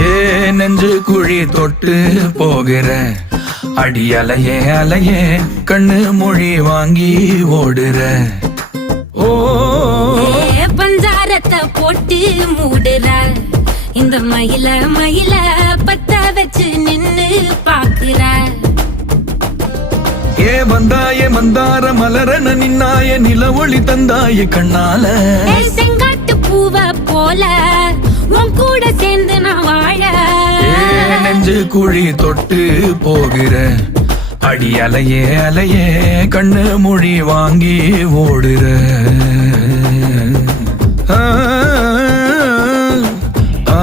ஏ நெஞ்சு குழி தொட்டு போகிற அடி அலையே அலையே கண்ணு மொழி வாங்கி ஓடுற. ஓ பஞ்சாரத்தை போட்டு மூடுற இந்த மயில மயில பத்த வச்சு நின்னு பாக்குற. ஏ வந்தாய மந்தார மலரன நின்னாய நில ஒளி தந்தாய கண்ணால. செங்காட்டு பூவ போல உன் கூட சேர்ந்து நான் வாழ. நெஞ்சு குழி தொட்டு போகிற அடி அலையே அலையே கண்ணு மொழி வாங்கி ஓடுற. ஆ ஆ